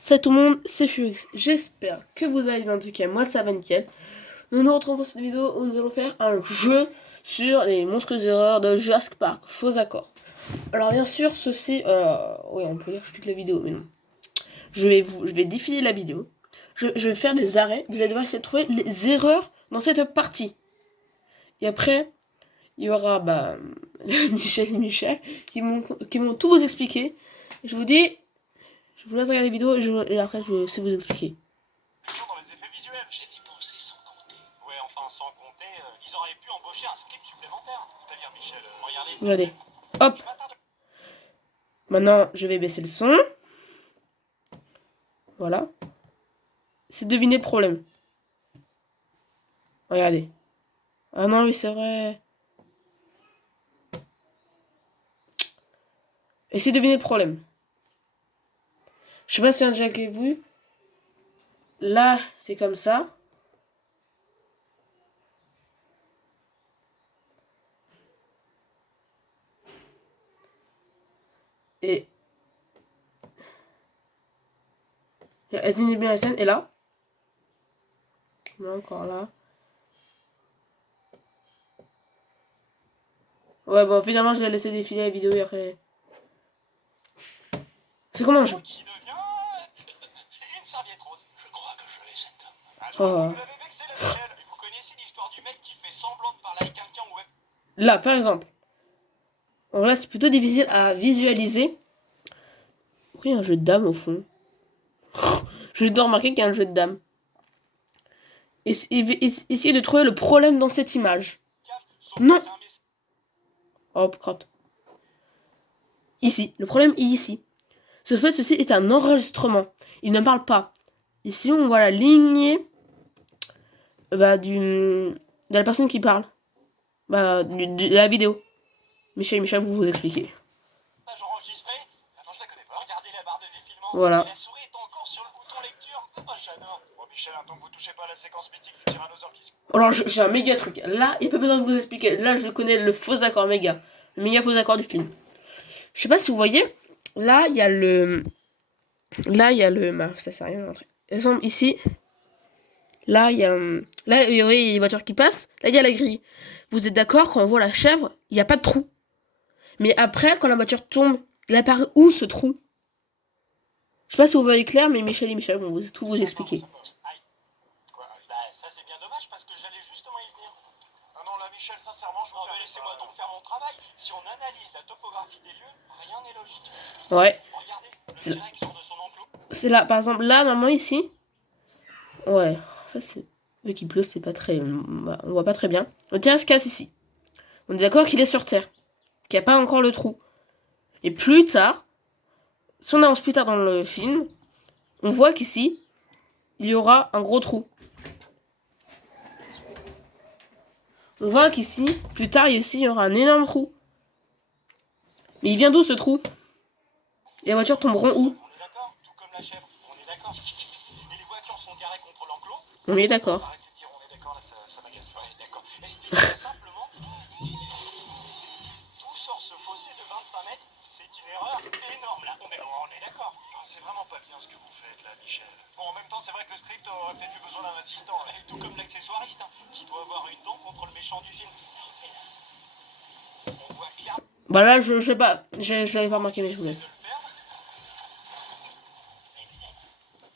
Salut tout le monde, c'est Furix. J'espère que vous allez bien. En tout cas, moi ça va nickel. Nous nous retrouvons pour cette vidéo où nous allons faire un jeu sur les monstrueuses erreurs de Jurassic Park. Faux accords. Alors bien sûr, ceci, oui, on peut dire que je pique la vidéo, mais non. Je vais défiler la vidéo. Je vais faire des arrêts. Vous allez devoir essayer de trouver les erreurs dans cette partie. Et après, il y aura Michel et Michel qui vont tout vous expliquer. Je vous dis. Je vous laisse regarder les vidéos et après je vais aussi vous expliquer. Dans les effets visuels. J'ai dépensé sans compter. Ouais, enfin sans compter, ils auraient pu embaucher un script supplémentaire. C'est-à-dire Michel, Regardez. Hop. Maintenant, je vais baisser le son. Voilà. C'est deviner le problème. Regardez. Ah non, oui, c'est vrai. Essayez de deviner le problème. Je sais pas si on a déjà vu. Là, c'est comme ça. Et elle bien la scène. Et là. Non, encore là. Ouais, bon, finalement, je l'ai laissé défiler la vidéo et après. C'est comment un jeu? Qui devient une serviette rose. Je crois que je l'ai cette. Oh. Vous l'avez vexé la Michel. Et vous connaissez l'histoire du mec qui fait semblant de parler avec quelqu'un ou Là, par exemple. Donc là, c'est plutôt difficile à visualiser. Pourquoi il y a un jeu de dames au fond? Je dois remarquer qu'il y a un jeu de dames. Essayez de trouver le problème dans cette image. Non. Hop, crotte. Ici. Le problème est ici. Ceci est un enregistrement. Il ne parle pas. Ici, on voit la lignée de la personne qui parle. De la vidéo. Michel, vous vous expliquez. Voilà. La souris est encore sur le bouton lecture. Oh, j'adore. Bon, Michel, tant que vous touchez pas à la séquence mythique du tyrannosaure qui se... Alors, j'ai un méga truc. Là, il n'y a pas besoin de vous expliquer. Là, je connais le faux accord méga. Le méga faux accord du film. Je sais pas si vous voyez. Là, il y a le... ça sert à rien d'entrer. Exemple, ici. Là, il y a... Là, vous voyez les voitures qui passent. Là, il y a la grille. Vous êtes d'accord, quand on voit la chèvre, il n'y a pas de trou. Mais après, quand la voiture tombe, il apparaît où ce trou? Je sais pas si vous voyez clair, mais Michel et Michel vont tout vous expliquer. Quoi? Ça c'est bien dommage parce que j'allais justement y venir. Ah non, là Michel, sincèrement, je vous prie, laissez-moi donc faire mon travail. Si on analyse la topographie des lieux, rien n'est logique. Ouais. Regardez, le direction de son enclos. C'est là, par exemple, là, normalement, ici. Ouais. C'est... Vu qu'il pleut, c'est pas très... on voit pas très bien. Le terrain se casse ici. On est d'accord qu'il est sur Terre. Qu'il n'y a pas encore le trou. Et plus tard, si on avance plus tard dans le film, on voit qu'ici, il y aura un gros trou. On voit qu'ici, plus tard, il y aura un énorme trou. Mais il vient d'où ce trou? Et les voitures tomberont où? On est d'accord, tout comme la chèvre, on est d'accord. Et les voitures sont garées contre l'enclos. On est d'accord. Arrêtez de dire on est d'accord, là ça m'agace. Ouais, d'accord. Expliquez simplement. D'où sort ce fossé de 25 mètres? C'est une erreur énorme là. On est d'accord. Enfin, c'est vraiment pas bien ce que vous faites là, Michel. Bon, en même temps, c'est vrai que le script aurait peut-être eu besoin d'un assistant, là. Tout comme l'accessoiriste, qui doit avoir une dent contre le méchant du film. On voit clairement. Bah là, je sais pas. Je l'avais pas remarqué, mais je vous laisse.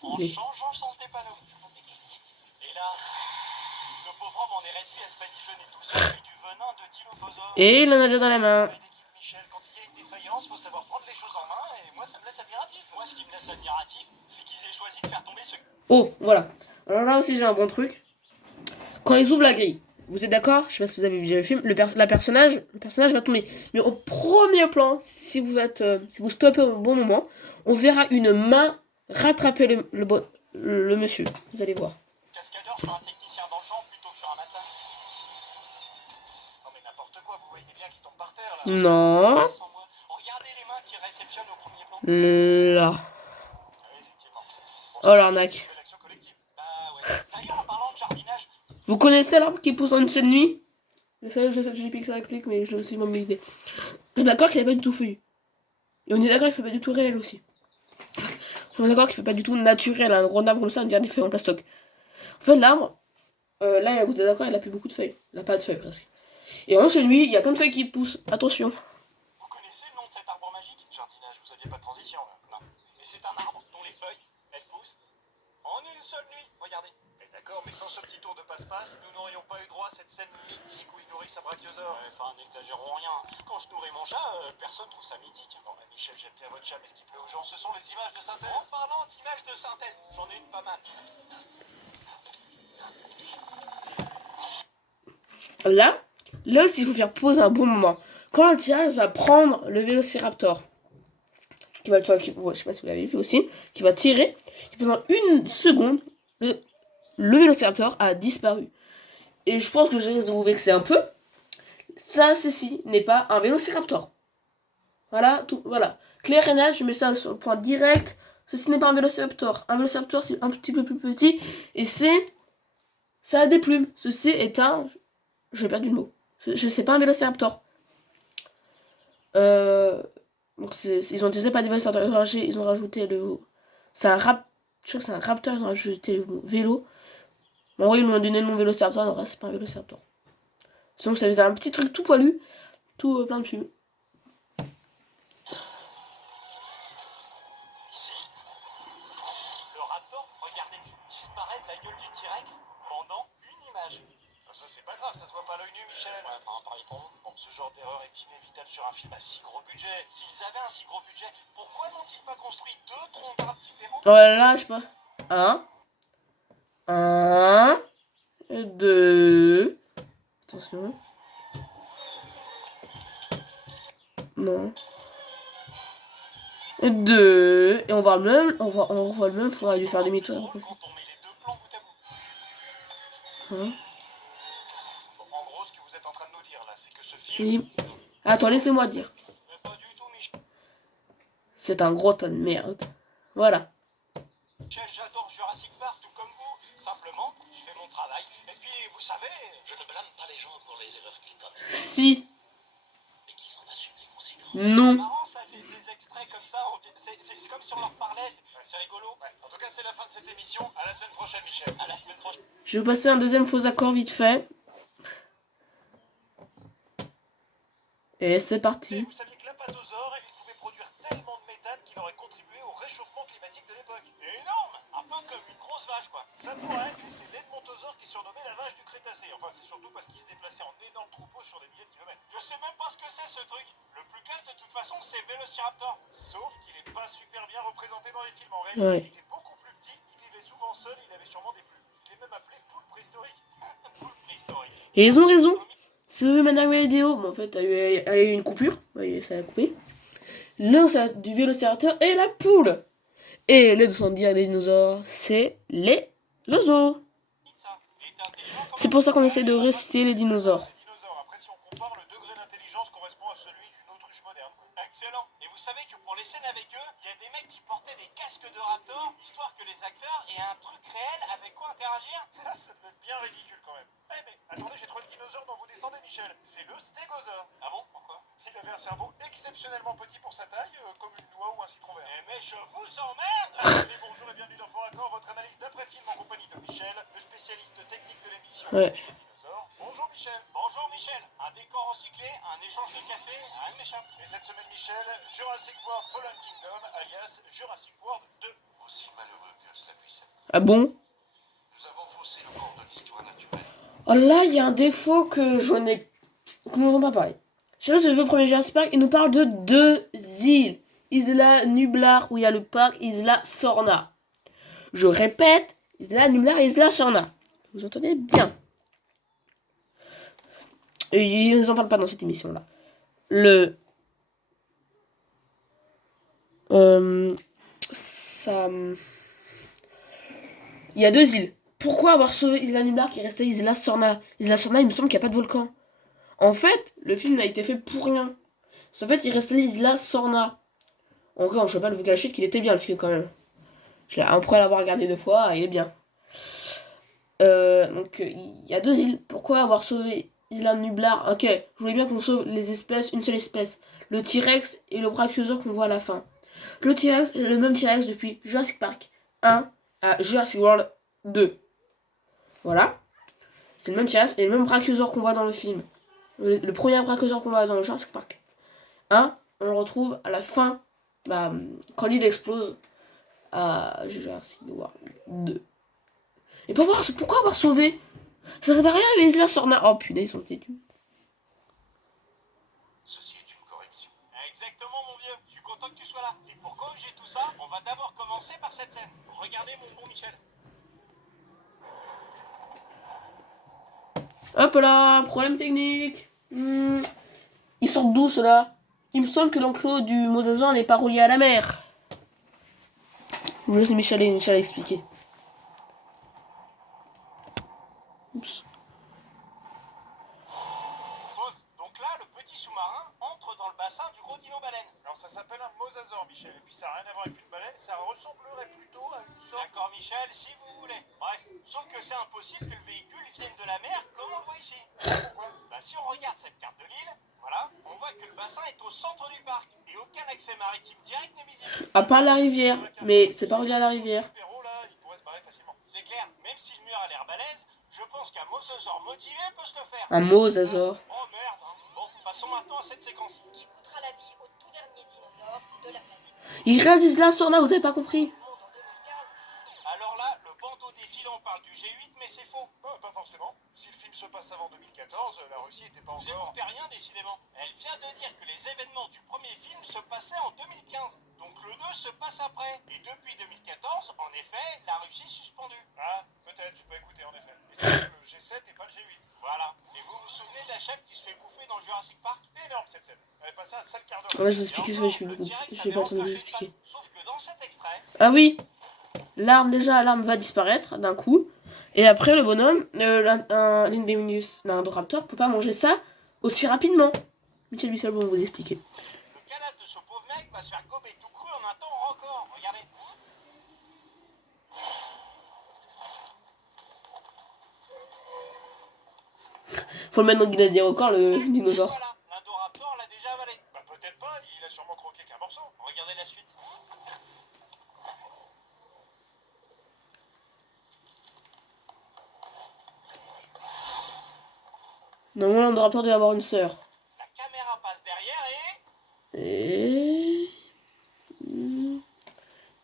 En changeant le sens des panneaux. Et là, le pauvre homme en est réduit à se badigeonner tout seul du venin de Dilophosaure. Et il en a déjà dans la main. Michel, quand il y a une défaillance, faut savoir prendre les choses en main, et moi ça me laisse admiratif. Moi, ce qui me laisse admiratif, c'est qu'ils aient choisi de faire tomber ce... Oh, voilà. Alors là aussi, j'ai un bon truc. Quand ils ouvrent la grille, vous êtes d'accord? Je sais pas si vous avez déjà vu le film. Le personnage va tomber. Mais au premier plan, si vous stoppez au bon moment, on verra une main rattraper le monsieur. Vous allez voir. Cascadeur sur un technicien dans le champ plutôt que sur un matin. Non mais n'importe quoi, vous voyez bien qu'il tombe par terre là. Non. Regardez les mains qui réceptionnent au premier plan. Là. Oui, effectivement. Oh l'arnaque. L'action collective. Bah ouais. D'ailleurs, en parlant de jardinage... Vous connaissez l'arbre qui pousse en une seule nuit? Je sais que j'ai piqué sa réplique, mais je l'ai aussi même idée. Vous êtes d'accord qu'il n'est pas du tout feuillu? Et on est d'accord qu'il ne fait pas du tout réel aussi. On est d'accord qu'il fait pas du tout naturel, un gros arbre comme ça, on dirait des feuilles en plastoc. En fait, l'arbre, là, vous êtes d'accord, il a plus beaucoup de feuilles. Il a pas de feuilles presque. Et en chez lui, il y a plein de feuilles qui poussent. Attention. Vous connaissez le nom de cet arbre magique? Jardinage, vous aviez pas de transition là? Non. Mais c'est un arbre dont les feuilles, elles poussent en une seule nuit. Regardez. D'accord, mais sans ce petit tour de passe-passe, nous n'aurions pas eu droit à cette scène mythique où il nourrit sa brachiosaure. Enfin, n'exagérons rien. Quand je nourris mon chat, personne trouve ça mythique. Bon, Michel, j'aime bien votre chat, mais ce qui plaît aux gens, ce sont les images de synthèse. En parlant d'images de synthèse, j'en ai une pas mal. Là aussi, il faut faire pause un bon moment. Quand un tirage va prendre le vélociraptor, qui va, ouais, je sais pas si vous l'avez vu aussi, qui va tirer, et pendant une seconde, le vélociraptor a disparu. Et je pense que je risque de vous vexer un peu. Ça, ceci n'est pas un vélociraptor. Voilà, tout, voilà. Clair et net, je mets ça sur le point direct. Ceci n'est pas un vélociraptor. Un vélociraptor, c'est un petit peu plus petit. Et ça a des plumes. Ceci est un... J'ai perdu le mot. Je sais pas un vélociraptor. Donc ils ont utilisé pas des vélociraptors. Ils ont rajouté le... C'est un rap... Je crois que c'est un raptor, ils ont rajouté le vélo. En vrai, ils m'ont donné le nom vélociraptor, le reste, c'est pas un vélociraptor. Donc ça faisait un petit truc tout poilu, tout plein de plumes. Ici, le raptor, regardez, disparaît de la gueule du T-Rex pendant une image. Ça, c'est pas grave, ça se voit pas à l'œil nu, Michel. Ouais, enfin, pareil pour vous. Bon, ce genre d'erreur est inévitable sur un film à si gros budget. S'ils avaient un si gros budget, pourquoi n'ont-ils pas construit 2 troncs d'arbres différents? Voilà, je sais pas. Un, deux. Attention. Non. Deux. Et on voit le même. On voit le même. Il faudra lui faire demi-tour. Quand on met les 2 plans bout à bout. Hein? Bon, en gros, ce que vous êtes en train de nous dire là, c'est que ce film. Oui. Attends, laissez-moi dire. Mais pas du tout, Michel. C'est un gros tas de merde. Voilà. J'adore Jurassic Park, tout comme vous. Simplement, je fais mon travail. Et puis, vous savez. Je ne blâme pas les gens pour les erreurs qu'ils commettent. Si. Mais qu'ils en assument les conséquences. Non. C'est marrant ça, des extraits comme ça. C'est comme si on leur parlait. C'est rigolo. Ouais. En tout cas, c'est la fin de cette émission. À la semaine prochaine, Michel. À la semaine prochaine. Je vais vous passer un deuxième faux accord vite fait. Et c'est parti. Vous saviez que l'apatosaure, il pouvait produire tellement de méthane qu'il aurait contribué au réchauffement climatique de l'époque. Énorme! Un peu comme une grosse vache, quoi. Ça pourrait être, c'est l'Edmontosaure qui est surnommé la vache du Crétacé. Enfin, c'est surtout parce qu'il se déplaçait en énorme troupeau sur des milliers de kilomètres. Je sais même pas ce que c'est, ce truc. Le plus classe, de toute façon, c'est Vélociraptor. Sauf qu'il est pas super bien représenté dans les films. En réalité, Ouais. il était beaucoup plus petit, il vivait souvent seul, il avait sûrement des plumes. Il est même appelé poule préhistorique. Poule préhistorique. Et ils ont raison. Si vous voulez ma dernière vidéo, bon, en fait, il y a eu une coupure. Oui, ça a coupé. Là, ça du vélociraptor et la poule. Et les descendants des dinosaures, c'est les oiseaux. C'est pour ça qu'on essaie de réciter les dinosaures. Après, si on compare, le degré d'intelligence correspond à celui d'une autruche moderne. Excellent. Et vous savez que pour les scènes avec eux, il y a des mecs qui portaient des casques de raptor, histoire que les acteurs aient un truc réel avec quoi interagir. Ça devait être bien ridicule quand même. Eh mais attendez, j'ai trouvé le dinosaure dont vous descendez, Michel. C'est le stégosaure. Ah bon? Pourquoi? Il avait un cerveau exceptionnellement petit pour sa taille, comme une noix ou un citron vert. Eh mais je vous emmerde. Allez, bonjour et bienvenue dans Fort Accord, votre analyse d'après-film en compagnie de Michel, le spécialiste technique de l'émission. Ouais. Les dinosaures. Bonjour Michel. Bonjour Michel. Un décor recyclé, un échange de café, un m'échappe. Et cette semaine, Michel, Jurassic World Fallen Kingdom, alias Jurassic World 2. Aussi malheureux que cela puisse être. Ah bon? Nous avons faussé le cours de l'histoire naturelle. Oh là, il y a un défaut que je n'ai... que nous n'avons pas parlé. Je sais pas si vous avez vu le premier Jurassic Park, il nous parle de 2 îles. Isla Nublar, où il y a le parc Isla Sorna. Je répète, Isla Nublar et Isla Sorna. Vous entendez bien. Et ils ne nous en parlent pas dans cette émission-là. Ça... Il y a 2 îles. Pourquoi avoir sauvé Isla Nublar qui restait Isla Sorna? Isla Sorna, il me semble qu'il n'y a pas de volcan. En fait, le film n'a été fait pour rien. En fait, il restait Isla Sorna. Encore, je ne vais pas vous cacher qu'il était bien le film quand même. Après l'avoir regardé 2 fois, il est bien. Donc, il y a 2 îles. Pourquoi avoir sauvé Isla Nublar? Ok, je voulais bien qu'on sauve les espèces, une seule espèce. Le T-Rex et le brachiosaure qu'on voit à la fin. Le T-Rex est le même T-Rex depuis Jurassic Park 1 à Jurassic World 2. Voilà. C'est le même T-Rex et le même brachiosaure qu'on voit dans le film. Le premier brachiosaure qu'on voit dans Jurassic Park 1, on le retrouve à la fin, quand l'île explose à Jurassic World 2. Et pourquoi avoir sauvé? Ça servait à rien avec les sorna. Oh putain, ils sont têtus. Ceci est une correction. Exactement, mon vieux. Je suis content que tu sois là. Et pour corriger tout ça, on va d'abord commencer par cette scène. Regardez mon bon Michel. Hop là, problème technique. Ils sortent d'où ceux-là? Il me semble que l'enclos du mosasaure n'est pas relié à la mer. Je laisse Michel expliquer. Oups. Pause. Donc là, le petit sous-marin entre dans le bassin du gros dino-baleine. Alors ça s'appelle un mosasaure, Michel. Et puis ça n'a rien à voir avec une baleine, ça ressemblerait plutôt à une sorte... D'accord, Michel, si vous voulez. Bref, sauf que c'est impossible que le véhicule vienne de la mer comme on le voit ici. Pourquoi? Si on regarde cette carte de l'île, voilà, on voit que le bassin est au centre du parc et aucun accès maritime direct n'est visible. À part la rivière, mais c'est pas relié à la rivière. C'est clair, même si le mur a l'air balèze, je pense qu'un mosasaure motivé peut se le faire. Un mosasaure. Oh merde. Bon, passons maintenant à cette séquence. Qui coûtera la vie au tout dernier dinosaure de la planète. Il résiste là, Sorna, vous avez pas compris. Le monde en 2015. Alors là, le bandeau défilant parle du G8, mais c'est faux. Pas forcément. Si le film se passe avant 2014, la Russie n'était pas encore... Vous écoutez rien, décidément. Elle vient de dire que les événements du premier film se passaient en 2015. Donc le 2 se passe après. Et depuis 2014, en effet, la Russie est suspendue. Ah, peut-être, je peux écouter, en effet. Et c'est le G7 et pas le G8. Voilà. Et vous vous souvenez de la chef qui se fait bouffer dans Jurassic Park? Énorme cette scène. Elle est passée un sale quart d'heure. Là, je vous explique ça, je vais pas entendu vous expliquer. Sauf que dans cet extrait... Ah oui, l'arme va disparaître d'un coup. Et après, le bonhomme, l'Indoraptor peut pas manger ça aussi rapidement. Michel Bissell va vous expliquer. Le cadavre de ce pauvre mec va se faire gober tout cru en un temps record. Regardez. Faut le mettre dans le Guinness des records, le dinosaure. Voilà, l'Indoraptor l'a déjà avalé. Peut-être pas, il a sûrement croqué qu'un morceau. Regardez la suite. Normalement, l'Indoraptor doit avoir une sœur. La caméra passe derrière et... Et... Il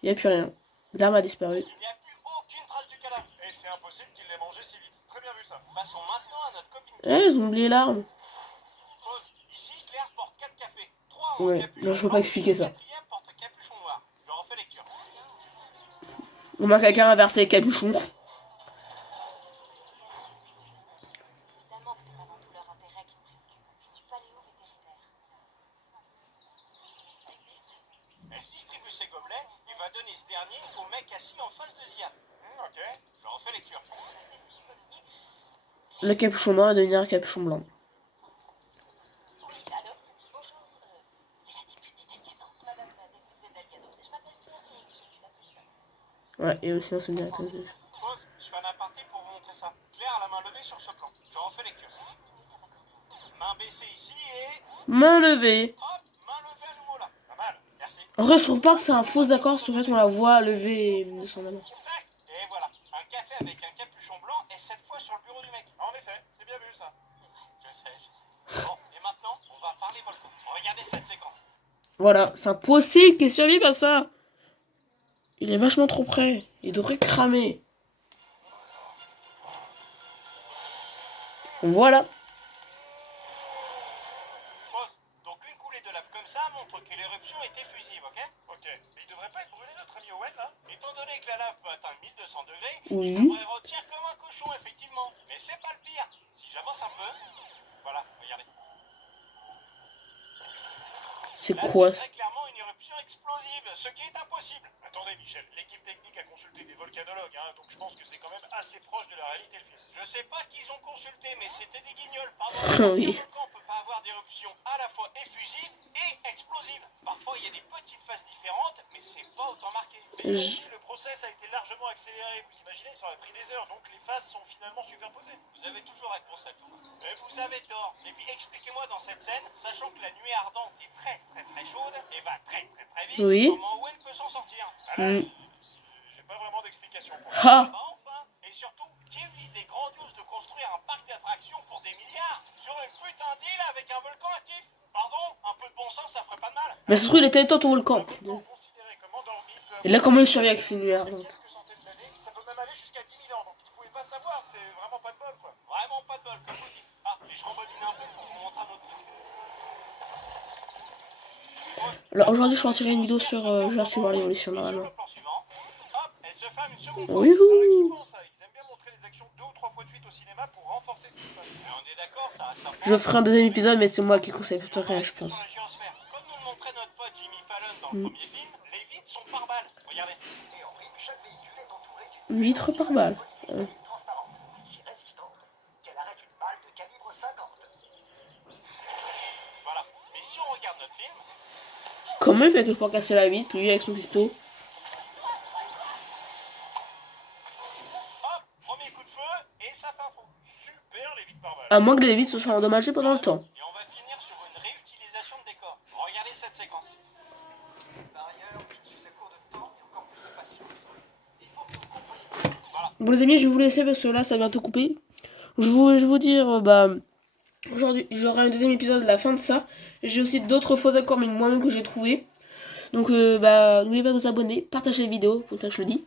n'y a plus rien. L'arme a disparu. Il n'y a plus aucune trace du cadavre. Et c'est impossible qu'il l'ait mangé si vite. Très bien vu ça. Passons maintenant à notre copine. Ils ont oublié l'arme. Pause. Ici, Claire porte 4 cafés. 3 en Ouais, capuchon non, je peux pas blanc, expliquer ça. Le 4e porte un capuchon noir. Je refais lecture. On voit quelqu'un inverser les capuchons. Évidemment que c'est avant tout leur intérêt qui me préoccupe. Je suis paléo-vétérinaire. Si, ça existe. Elle distribue ses gobelets et va donner ce dernier au mec assis en face de Zia. Ok. Je refais lecture. Je sais ses économies. Le capuchon noir va devenir un capuchon blanc. Oui, allô? Bonjour, c'est la députée Delgado. Madame la députée Delgado. Je m'appelle Pierre et je suis la présidente. Ouais, et aussi un souvenir. Pause. Je fais un aparté pour vous montrer ça. Claire a la main levée sur ce plan. Je refais lecture. Main baissée ici et... Main levée. Hop, main levée à nouveau là. Pas mal, merci. En vrai, je trouve pas que c'est un faux accord sur le fait qu'on la voit lever de son main. Tac. Et voilà, un café avec un capuchon blanc et cette fois sur le bureau du mec. En effet, c'est bien vu ça. Je sais. Bon, et maintenant, on va parler volcan. Regardez cette séquence. Voilà, c'est impossible qu'il survive à ça. Il est vachement trop près. Il devrait cramer. Voilà. Pause. Donc une coulée de lave comme ça montre que l'éruption est effusive, ok? Ok. Mais il devrait pas être brûlé notre ami Owen là? Étant donné que la lave peut atteindre 1200 degrés, Oui. il devrait rôtir comme un cochon effectivement. Mais c'est pas le pire. Si j'avance un peu... Voilà, regardez. C'est Là, quoi c'est très clairement une éruption explosive, ce qui est impossible. Attends, Attendez, Michel, l'équipe technique a consulté des volcanologues, hein, donc je pense que c'est quand même assez proche de la réalité, le film. Je sais pas qu'ils ont consulté, mais c'était des guignols, pardon. Parce Oui. qu'un volcan peut pas avoir d'éruption à la fois effusive et explosive. Parfois, il y a des petites phases différentes, mais c'est pas autant marqué. Mais aussi, le process a été largement accéléré. Vous imaginez, ça aurait pris des heures, donc les phases sont finalement superposées. Vous avez toujours réponse à tout. Mais vous avez tort. Et puis expliquez-moi dans cette scène, sachant que la nuée ardente est très chaude et va très vite, Oui. comment Owen peut s'en sortir? J'ai pas vraiment d'explication pour ça. Ha. Bah enfin. Et surtout, qui a eu l'idée grandiose de construire un parc d'attractions pour des milliards sur une putain d'île avec un volcan actif? Pardon, un peu de bon sens, ça ferait pas de mal. Mais ça se trouve, il était éteint au volcan. Considéré comme endormi peut Et là, comment il survit avec ces nuées ardentes? quelques centaines d'années, ça peut même aller jusqu'à 10 000 ans, donc vous pouvez pas savoir, c'est vraiment pas de bol, quoi. Vraiment pas de bol, comme vous dites. Ah, et je rembobine un peu pour vous montrer un autre truc. Alors aujourd'hui, je sortirai une vidéo sur Jurassic World Evolution normalement. Sur le plan suivant, hop, elle se fame une seconde fois. Wouhou. Ça arrive souvent, ça. Ils aiment bien montrer les actions 2 ou 3 fois de suite au cinéma pour renforcer ce qui se passe. Mais on est d'accord, ça reste un Je ferai un deuxième épisode, mais c'est moi qui concepterai, je pense. sur la géosphère. Comme nous le montrait notre pote Jimmy Fallon dans le premier film, les vitres sont par balles. Regardez. Et en prime, chaque véhicule est entouré d'une Vitre par balle. transparente, si résistante qu'elle arrête une balle de calibre 50. Voilà. Mais si on regarde notre film, Comment il fait que pour casser la vitre, lui avec son pistolet? hop, premier coup de feu et ça fait un trou. Super les vitres par balles. À moins que les vitres se soient endommagées pendant le temps. Et on va finir sur une réutilisation de décor. Regardez cette séquence. Par ailleurs, je suis à court de temps et encore plus de patience. Il faut que vous compreniez. Voilà. Bon les amis, je vais vous laisser parce que là, ça va bientôt couper. Je vais vous dire, aujourd'hui, j'aurai un deuxième épisode de la fin de ça. J'ai aussi d'autres faux accords, mais moi-même que j'ai trouvé. Donc, n'oubliez pas de vous abonner, partagez les vidéos, pour que je le dis.